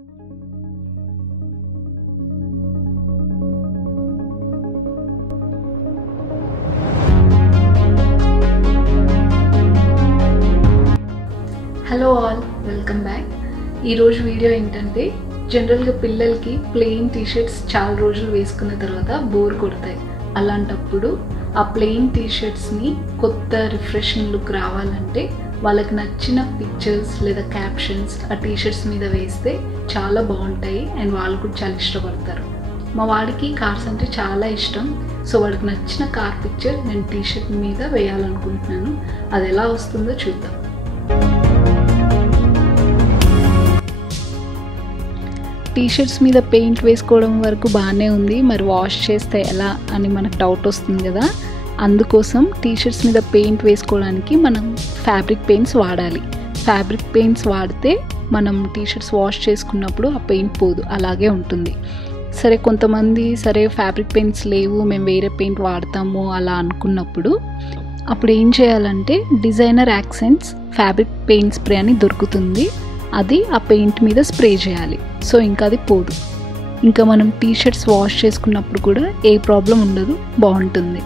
Hello all, welcome back. ఈరోజు video ఏంటంటే, జనరల్గా పిల్లలకి ప్లెయిన్ టీషర్ట్స్ చాలా రోజులు వేసుకున్న తర్వాత బోర్ కొడతాయి. అలాంటప్పుడు ఆ ప్లెయిన్ టీషర్ట్స్ని కొత్త రిఫ్రెషింగ్ లుక్ రావాలంటే వాళ్ళకి నచ్చిన పిక్చర్స్ లేదా క్యాప్షన్స్ ఆ టీషర్ట్స్ మీద వేస్తే చాలా బాగుంటాయి అండ్ వాళ్ళు కూడా చాలా ఇష్టపడతారు. మా వాడికి కార్స్ అంటే చాలా ఇష్టం. సో వాడికి నచ్చిన కార్ పిక్చర్ నేను టీషర్ట్ మీద వేయాలనుకుంటున్నాను. అది ఎలా వస్తుందో చూద్దాం. టీషర్ట్స్ మీద పెయింట్ వేసుకోవడం వరకు బాగానే ఉంది, మరి వాష్ చేస్తే ఎలా అని మనకు డౌట్ వస్తుంది కదా. అందుకోసం టీషర్ట్స్ మీద పెయింట్ వేసుకోవడానికి మనం ఫ్యాబ్రిక్ పెయింట్స్ వాడాలి. ఫ్యాబ్రిక్ పెయింట్స్ వాడితే మనం టీషర్ట్స్ వాష్ చేసుకున్నప్పుడు ఆ పెయింట్ పోదు, అలాగే ఉంటుంది. సరే, కొంతమంది ఫ్యాబ్రిక్ పెయింట్స్ లేవు, మేము వేరే పెయింట్ వాడతాము అలా అనుకున్నప్పుడు అప్పుడు ఏం చేయాలంటే designer accents fabric paint spray అని దొరుకుతుంది. అది ఆ పెయింట్ మీద స్ప్రే చేయాలి. సో ఇంకా అది పోదు. ఇంకా మనం టీషర్ట్స్ వాష్ చేసుకున్నప్పుడు కూడా ఏ ప్రాబ్లం ఉండదు, బాగుంటుంది.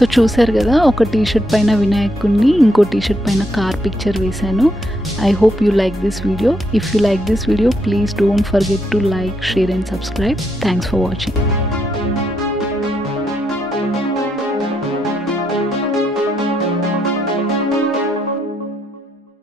సో చూసారు కదా, ఒక టీషర్ట్ పైన వినాయకుడిని, ఇంకో టీషర్ట్ పైన కార్ పిక్చర్ వేశాను. I hope you like this video. If you like this video, please don't forget to like, share and subscribe. Thanks for watching.